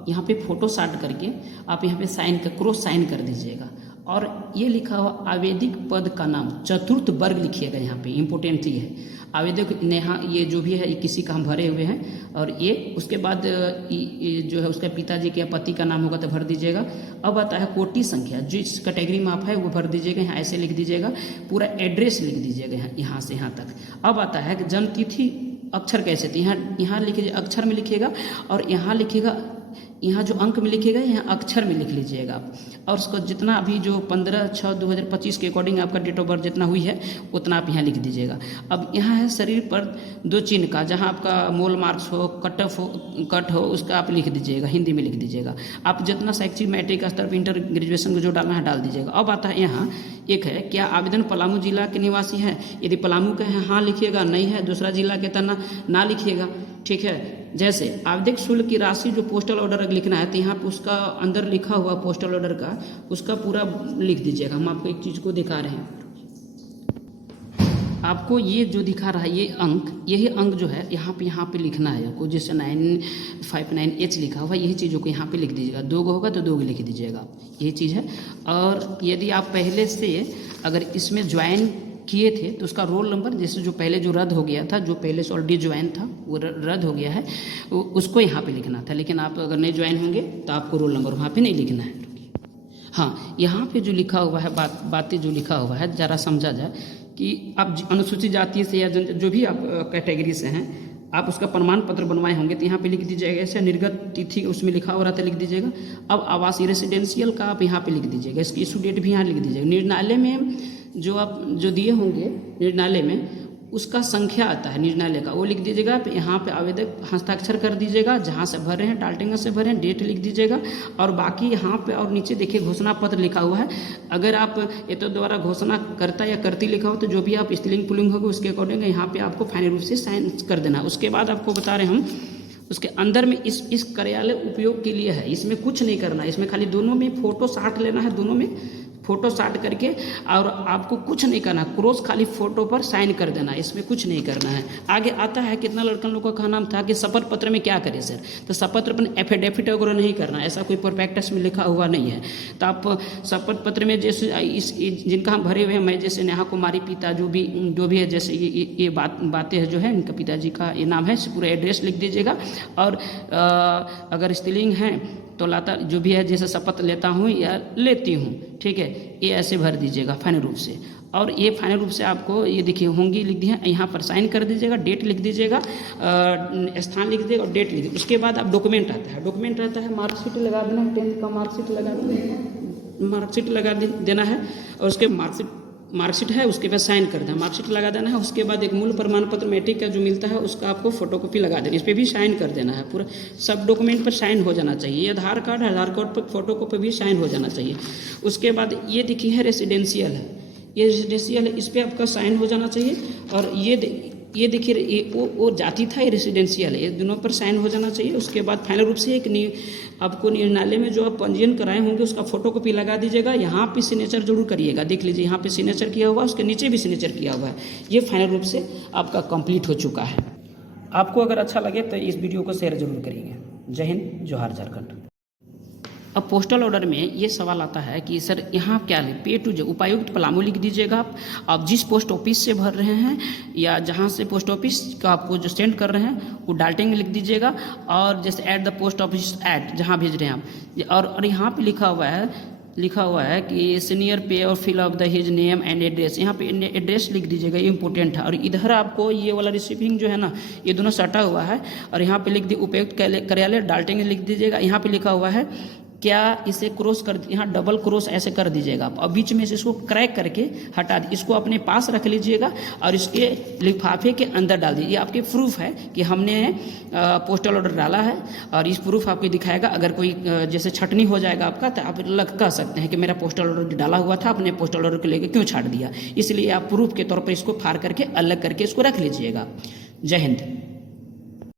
अब यहाँ पे फोटो साट करके आप यहाँ पे साइन का क्रॉस साइन कर दीजिएगा। और ये लिखा हुआ आवेदिक पद का नाम चतुर्थ वर्ग लिखिएगा। यहाँ पे इम्पोर्टेंट ये है, आवेदक नेहा ये जो भी है ये किसी का हम भरे हुए हैं। और ये उसके बाद ये जो है उसके पिताजी के या पति का नाम होगा तो भर दीजिएगा। अब आता है कोटि संख्या, जिस कैटेगरी में आप है वो भर दीजिएगा। यहाँ ऐसे लिख दीजिएगा, पूरा एड्रेस लिख दीजिएगा यहाँ से यहाँ तक। अब आता है जन्म तिथि अक्षर कैसे, तो यहाँ लिखिए, अक्षर में लिखिएगा। और यहाँ लिखिएगा, यहाँ जो अंक में लिखिएगा यहाँ अक्षर में लिख लीजिएगा आप। और उसको जितना अभी जो 15/6/2025 के अकॉर्डिंग आपका डेट ऑफ बर्थ जितना हुई है उतना आप यहाँ लिख दीजिएगा। अब यहाँ है शरीर पर 2 चिन्ह का, जहाँ आपका मोल मार्क्स हो, कट हो उसका आप लिख दीजिएगा, हिंदी में लिख दीजिएगा। आप जितना शैक्षिक मैट्रिक स्तर पर इंटर ग्रेजुएशन को जो डालना है डाल दीजिएगा। अब आता है यहाँ एक है, क्या आवेदन पलामू जिला के निवासी है? यदि पलामू का है हाँ लिखिएगा, नहीं है दूसरा जिला के तना ना लिखिएगा। ठीक है, जैसे आवेदक शुल्क की राशि जो पोस्टल ऑर्डर लिखना है तो यहाँ पर उसका अंदर लिखा हुआ पोस्टल ऑर्डर का उसका पूरा लिख दीजिएगा। हम आपको एक चीज़ को दिखा रहे हैं, आपको ये जो दिखा रहा है ये अंक, यही अंक जो है यहाँ पे लिखना है आपको। जैसे 959H लिखा हुआ यही चीज़ों को यहाँ पे लिख दीजिएगा। 2 होगा तो 2 लिख दीजिएगा, यही चीज़ है। और यदि आप पहले से अगर इसमें ज्वाइन किए थे तो उसका रोल नंबर, जैसे जो पहले जो रद्द हो गया था, जो पहले से ऑलरेडी ज्वाइन था वो रद्द हो गया है, उसको यहाँ पे लिखना था। लेकिन आप अगर नहीं ज्वाइन होंगे तो आपको रोल नंबर वहाँ पे नहीं लिखना है। हाँ, यहाँ पे जो लिखा हुआ है बातें जो लिखा हुआ है ज़रा समझा जाए कि आप अनुसूचित जाति से या जो भी आप कैटेगरी से हैं, आप उसका प्रमाण पत्र बनवाए होंगे तो यहाँ पे लिख दीजिएगा। ऐसे निर्गत तिथि उसमें लिखा हो रहा था लिख दीजिएगा। अब आवासीय रेसिडेंशियल का आप यहाँ पे लिख दीजिएगा, इसकी इशू डेट भी यहाँ लिख दीजिएगा। निर्णालय में जो आप जो दिए होंगे निर्णालय में उसका संख्या आता है निर्णालय का, वो लिख दीजिएगा। आप यहाँ पे आवेदक हस्ताक्षर कर दीजिएगा, जहाँ से भर रहे हैं डाल्टेंगन से भर रहे हैं, डेट लिख दीजिएगा। और बाकी यहाँ पे और नीचे देखिए घोषणा पत्र लिखा हुआ है। अगर आप ये तो द्वारा घोषणा करता या करती लिखा हो तो जो भी आप स्त्रीलिंग पुल्लिंग होगा उसके अकॉर्डिंग यहाँ पे आपको फाइनल रूप से साइन कर देना है। उसके बाद आपको बता रहे हम उसके अंदर में इस कार्यालय उपयोग के लिए है, इसमें कुछ नहीं करना है। इसमें खाली दोनों में फोटो साट लेना है, दोनों में फोटो साट करके, और आपको कुछ नहीं करना, क्रॉस खाली फोटो पर साइन कर देना, इसमें कुछ नहीं करना है। आगे आता है कितना लड़कन लोगों का नाम था कि शपथ पत्र में क्या करें सर, तो शपथ पत्र में एफिडेविट वगैरह नहीं करना, ऐसा कोई प्रोस्पेक्टस में लिखा हुआ नहीं है। तो आप शपथ पत्र में जैसे जिनका हम भरे हुए हैं, मैं जैसे नेहा कुमारी पिता जो भी है, जैसे ये बातें है जो है इनका पिताजी का ये नाम है, पूरा एड्रेस लिख दीजिएगा। और अगर स्त्रीलिंग है तो लाता जो भी है, जैसे शपथ लेता हूँ या लेती हूँ, ठीक है, ये ऐसे भर दीजिएगा फाइनल रूप से। और ये फाइनल रूप से आपको ये देखिए होंगी लिख दिया, यहाँ पर साइन कर दीजिएगा, डेट लिख दीजिएगा, स्थान लिख दीजिएगा और डेट लिख दीजिएगा। उसके बाद आप डॉक्यूमेंट आता है, डॉक्यूमेंट रहता है मार्कशीट लगा देना है, 10th का मार्कशीट लगा देना है। और उसके मार्कशीट है उसके बाद साइन कर देना, मार्कशीट लगा देना है। उसके बाद एक मूल प्रमाण पत्र मैट्रिक का जो मिलता है उसका आपको फोटोकॉपी लगा देना, इस पर भी साइन कर देना है। पूरा सब डॉक्यूमेंट पर साइन हो जाना चाहिए। ये आधार कार्ड है, आधार कार्ड पर फोटोकॉपी भी साइन हो जाना चाहिए। उसके बाद ये देखिए है रेसिडेंशियल है, ये रेसिडेंशियल है, इस पर आपका साइन हो जाना चाहिए। और ये देखिए वो जाति था, ये रेसिडेंशियल है, ये दोनों पर साइन हो जाना चाहिए। उसके बाद फाइनल रूप से आपको निर्णालय में जो आप पंजीयन कराए होंगे उसका फोटोकॉपी लगा दीजिएगा। यहाँ पे सिग्नेचर जरूर करिएगा, देख लीजिए यहाँ पे सिग्नेचर किया हुआ है, उसके नीचे भी सिग्नेचर किया हुआ है। ये फाइनल रूप से आपका कंप्लीट हो चुका है। आपको अगर अच्छा लगे तो इस वीडियो को शेयर जरूर करिएगा। जय हिंद, जोहार झारखंड। अब पोस्टल ऑर्डर में ये सवाल आता है कि सर यहाँ क्या लिख, पे टू उपायुक्त पलामू लिख दीजिएगा। आप जिस पोस्ट ऑफिस से भर रहे हैं या जहाँ से पोस्ट ऑफिस का आपको जो सेंड कर रहे हैं वो डाल्टेंग लिख दीजिएगा। और जैसे at the post office at जहाँ भेज रहे हैं आप, और यहाँ पे लिखा हुआ है कि सीनियर पे और fill of the his name and address, यहाँ पे एड्रेस लिख दीजिएगा, ये इंपॉर्टेंट है। और इधर आपको ये वाला रिसीविंग जो है ना ये दोनों सटा हुआ है, और यहाँ पे लिख दी उपयुक्त कार्यालय डाल्टेंग लिख दीजिएगा। यहाँ पे लिखा हुआ है क्या, इसे क्रॉस कर, यहाँ डबल क्रॉस ऐसे कर दीजिएगा आप, और बीच में से इसको क्रैक करके हटा दी, इसको अपने पास रख लीजिएगा और इसके लिफाफे के अंदर डाल दीजिए। ये आपके प्रूफ है कि हमने पोस्टल ऑर्डर डाला है, और इस प्रूफ आपको दिखाएगा। अगर कोई जैसे छटनी हो जाएगा आपका तो आप कह सकते हैं कि मेरा पोस्टल ऑर्डर डाला हुआ था, अपने पोस्टल ऑर्डर को लेकर क्यों छाट दिया। इसलिए आप प्रूफ के तौर पर इसको फाड़ करके अलग करके इसको रख लीजिएगा। जय हिंद।